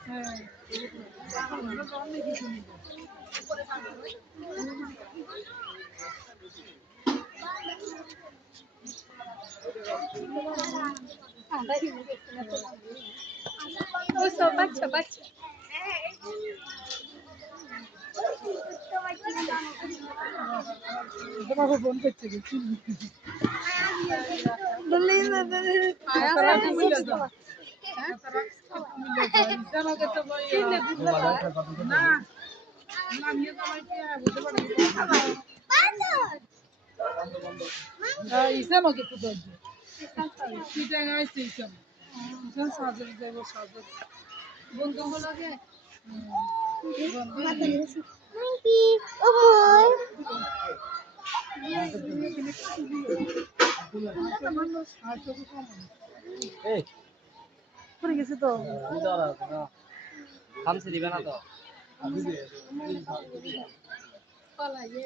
হ্যাঁ বাচ্চা বাচ্চা তোমাকে ফোন করছে কি না ইসাম আগে তো দরজা কি জায়গায় ইসাম ইসাম সাজে যাব সাজে বন্ধুগুলোকে এই পড়ে গেছে তো খামছে দিবে না তো পালাইয়ে